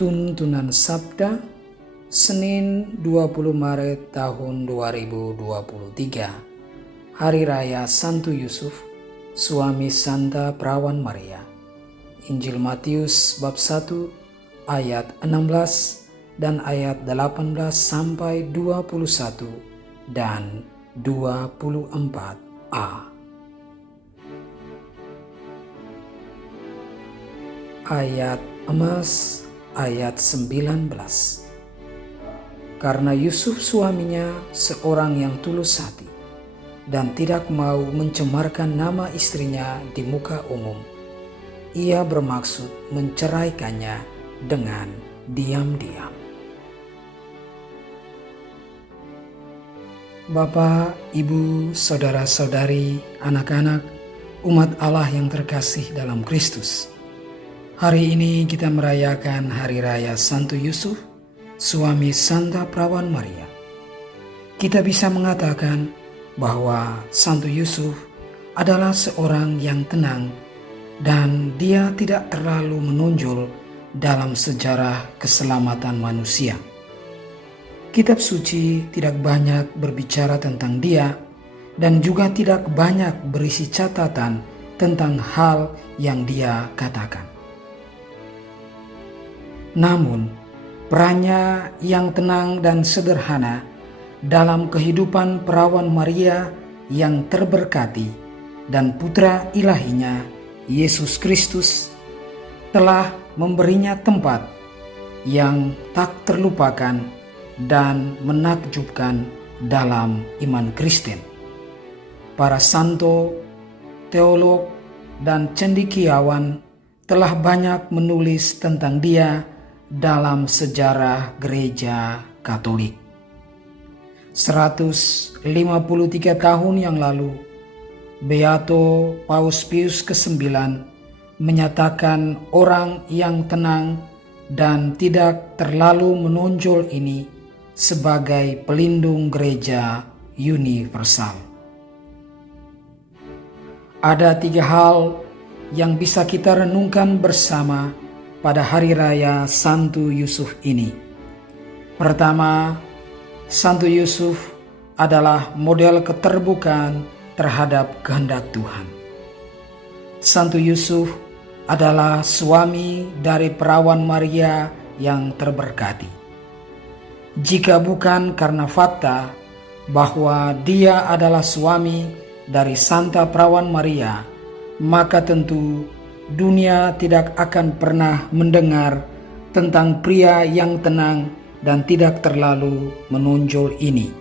Tuntunan Sabda Senin 20 Maret tahun 2023. Hari Raya Santo Yusuf, suami Santa Perawan Maria. Injil Matius bab 1 ayat 16 dan ayat 18 sampai 21 dan 24a. Ayat emas ayat 19. Karena Yusuf suaminya seorang yang tulus hati dan tidak mau mencemarkan nama istrinya di muka umum, ia bermaksud menceraikannya dengan diam-diam. Bapak, Ibu, saudara-saudari, anak-anak, umat Allah yang terkasih dalam Kristus. Hari ini kita merayakan Hari Raya Santo Yusuf, suami Santa Perawan Maria. Kita bisa mengatakan bahwa Santo Yusuf adalah seorang yang tenang dan dia tidak terlalu menonjol dalam sejarah keselamatan manusia. Kitab suci tidak banyak berbicara tentang dia dan juga tidak banyak berisi catatan tentang hal yang dia katakan. Namun, perannya yang tenang dan sederhana dalam kehidupan Perawan Maria yang terberkati dan putra ilahinya, Yesus Kristus, telah memberinya tempat yang tak terlupakan dan menakjubkan dalam iman Kristen. Para santo, teolog, dan cendekiawan telah banyak menulis tentang dia dalam sejarah gereja Katolik. 153 tahun yang lalu, Beato Paus Pius ke-9 menyatakan orang yang tenang dan tidak terlalu menonjol ini sebagai pelindung gereja universal. Ada 3 hal yang bisa kita renungkan bersama pada Hari Raya Santo Yusuf ini. Pertama, Santo Yusuf adalah model keterbukaan terhadap kehendak Tuhan. Santo Yusuf adalah suami dari Perawan Maria yang terberkati. Jika bukan karena fakta bahwa dia adalah suami dari Santa Perawan Maria, maka tentu dunia tidak akan pernah mendengar tentang pria yang tenang dan tidak terlalu menonjol ini.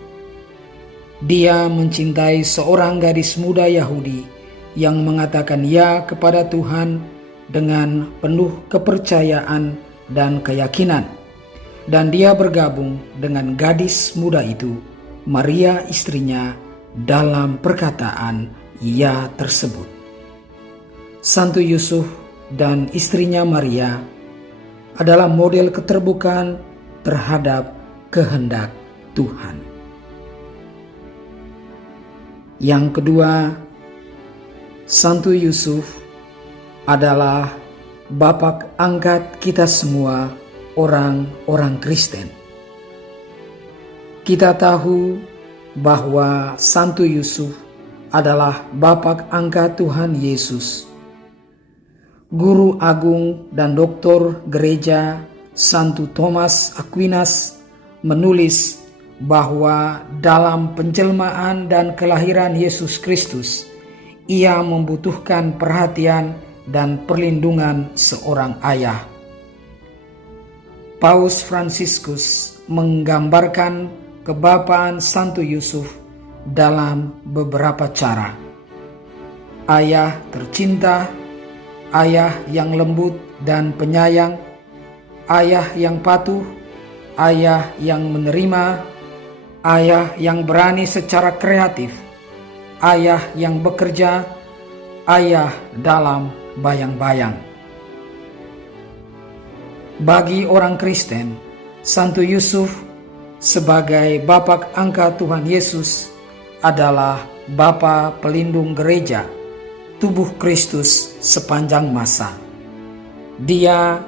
Dia mencintai seorang gadis muda Yahudi yang mengatakan ya kepada Tuhan dengan penuh kepercayaan dan keyakinan. Dan dia bergabung dengan gadis muda itu, Maria istrinya, dalam perkataan ya tersebut. Santo Yusuf dan istrinya Maria adalah model keterbukaan terhadap kehendak Tuhan. Yang kedua, Santo Yusuf adalah bapak angkat kita semua orang-orang Kristen. Kita tahu bahwa Santo Yusuf adalah bapak angkat Tuhan Yesus. Guru agung dan doktor gereja Santo Thomas Aquinas menulis bahwa dalam penjelmaan dan kelahiran Yesus Kristus, ia membutuhkan perhatian dan perlindungan seorang ayah. Paus Fransiskus menggambarkan kebapaan Santo Yusuf dalam beberapa cara. Ayah tercinta, ayah yang lembut dan penyayang, ayah yang patuh, ayah yang menerima, ayah yang berani secara kreatif, ayah yang bekerja, ayah dalam bayang-bayang. Bagi orang Kristen, Santo Yusuf sebagai bapak angkat Tuhan Yesus adalah bapa pelindung gereja, tubuh Kristus sepanjang masa. Dia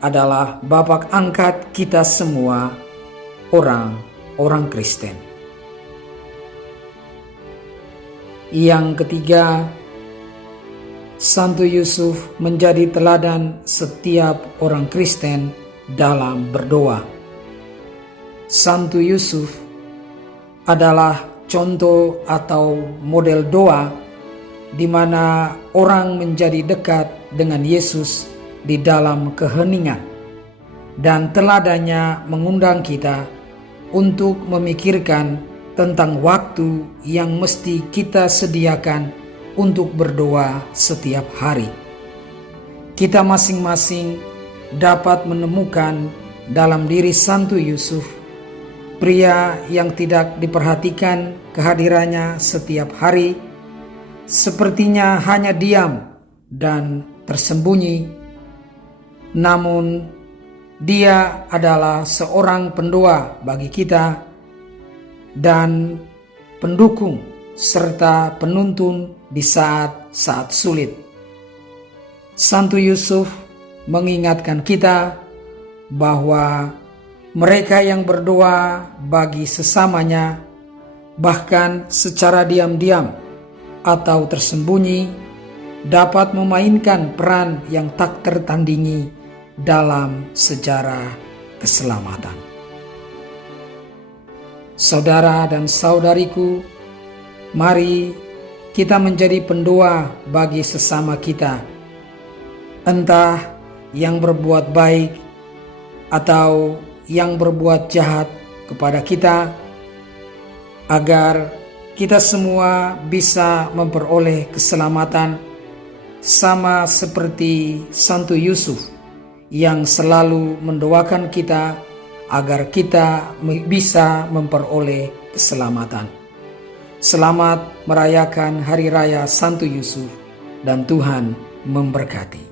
adalah bapak angkat kita semua, orang Kristen. Yang ketiga, Santo Yusuf menjadi teladan setiap orang Kristen dalam berdoa. Santo Yusuf adalah contoh atau model doa di mana orang menjadi dekat dengan Yesus di dalam keheningan, dan teladannya mengundang kita untuk memikirkan tentang waktu yang mesti kita sediakan untuk berdoa setiap hari. Kita masing-masing dapat menemukan dalam diri Santo Yusuf, pria yang tidak diperhatikan kehadirannya setiap hari, sepertinya hanya diam dan tersembunyi. Namun dia adalah seorang pendoa bagi kita dan pendukung serta penuntun di saat-saat sulit. Santo Yusuf mengingatkan kita bahwa mereka yang berdoa bagi sesamanya, bahkan secara diam-diam atau tersembunyi, dapat memainkan peran yang tak tertandingi dalam sejarah keselamatan. Saudara dan saudariku, mari kita menjadi pendoa bagi sesama kita, entah yang berbuat baik atau yang berbuat jahat kepada kita, agar kita semua bisa memperoleh keselamatan sama seperti Santo Yusuf yang selalu mendoakan kita agar kita bisa memperoleh keselamatan. Selamat merayakan Hari Raya Santo Yusuf, dan Tuhan memberkati.